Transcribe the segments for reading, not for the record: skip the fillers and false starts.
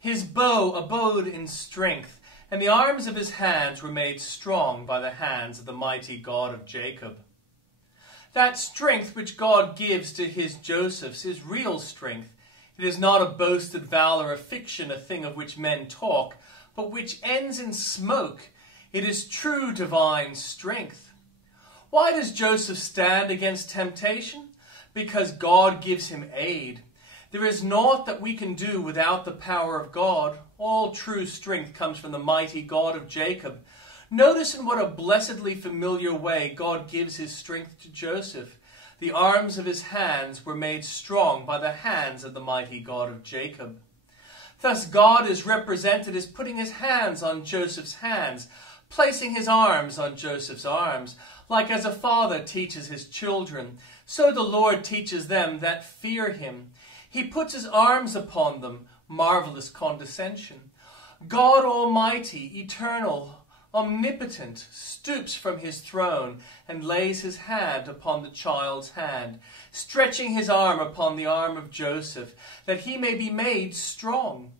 His bow abode in strength, and the arms of his hands were made strong by the hands of the mighty God of Jacob. That strength which God gives to his Josephs is real strength. It is not a boasted valor, a fiction, a thing of which men talk, but which ends in smoke. It is true divine strength. Why does Joseph stand against temptation? Because God gives him aid. There is naught that we can do without the power of God. All true strength comes from the mighty God of Jacob. Notice in what a blessedly familiar way God gives his strength to Joseph. The arms of his hands were made strong by the hands of the mighty God of Jacob. Thus God is represented as putting his hands on Joseph's hands, placing his arms on Joseph's arms. Like as a father teaches his children, so the Lord teaches them that fear him. He puts his arms upon them, marvelous condescension. God Almighty, eternal, omnipotent, stoops from his throne and lays his hand upon the child's hand, stretching his arm upon the arm of Joseph, that he may be made strong.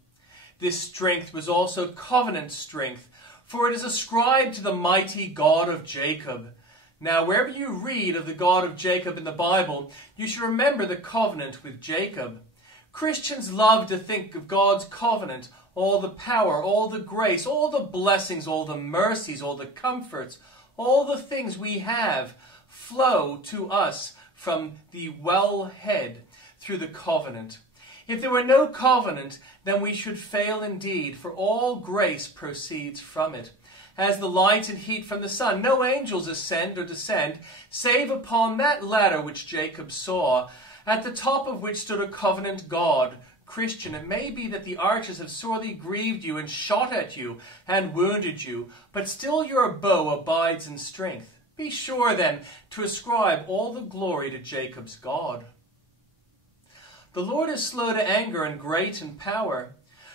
This strength was also covenant strength, for it is ascribed to the mighty God of Jacob. Now, wherever you read of the God of Jacob in the Bible, you should remember the covenant with Jacob. Christians love to think of God's covenant, all the power, all the grace, all the blessings, all the mercies, all the comforts, all the things we have flow to us from the wellhead through the covenant. If there were no covenant, then we should fail indeed, for all grace proceeds from it. As the light and heat from the sun, no angels ascend or descend, save upon that ladder which Jacob saw, at the top of which stood a covenant God. Christian, it may be that the archers have sorely grieved you and shot at you and wounded you, but still your bow abides in strength. Be sure then to ascribe all the glory to Jacob's God. The Lord is slow to anger and great in power.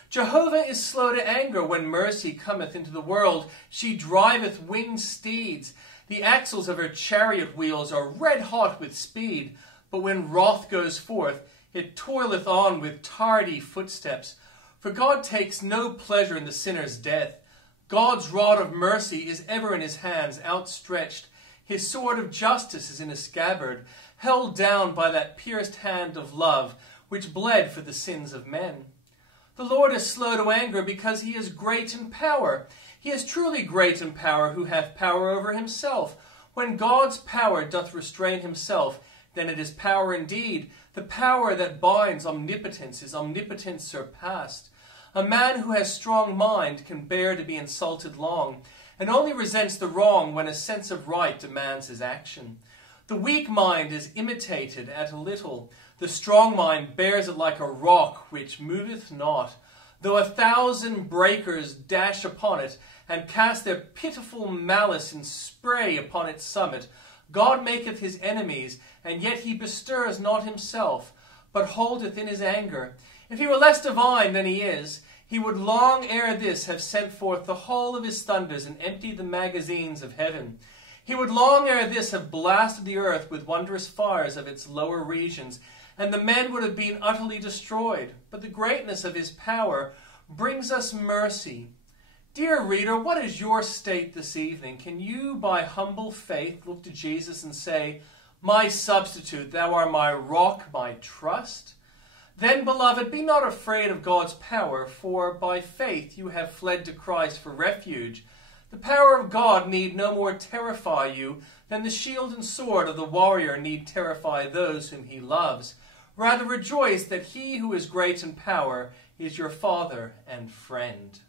Jehovah is slow to anger when mercy cometh into the world. She driveth winged steeds. The axles of her chariot wheels are red hot with speed. But when wrath goes forth, it toileth on with tardy footsteps. For God takes no pleasure in the sinner's death. God's rod of mercy is ever in his hands outstretched. His sword of justice is in a scabbard, held down by that pierced hand of love, which bled for the sins of men. The Lord is slow to anger because he is great in power. He is truly great in power who hath power over himself. When God's power doth restrain himself, then it is power indeed. The power that binds omnipotence is omnipotence surpassed. A man who has strong mind can bear to be insulted long, and only resents the wrong when a sense of right demands his action. The weak mind is imitated at a little. The strong mind bears it like a rock which moveth not. Though 1,000 breakers dash upon it, and cast their pitiful malice in spray upon its summit, God maketh his enemies, and yet he bestirs not himself, but holdeth in his anger. If he were less divine than he is, he would long ere this have sent forth the whole of his thunders and emptied the magazines of heaven. He would long ere this have blasted the earth with wondrous fires of its lower regions, and the men would have been utterly destroyed. But the greatness of his power brings us mercy. Dear reader, what is your state this evening? Can you, by humble faith, look to Jesus and say, "My substitute, thou art my rock, my trust"? Then, beloved, be not afraid of God's power, for by faith you have fled to Christ for refuge. The power of God need no more terrify you than the shield and sword of the warrior need terrify those whom he loves. Rather rejoice that he who is great in power is your Father and friend.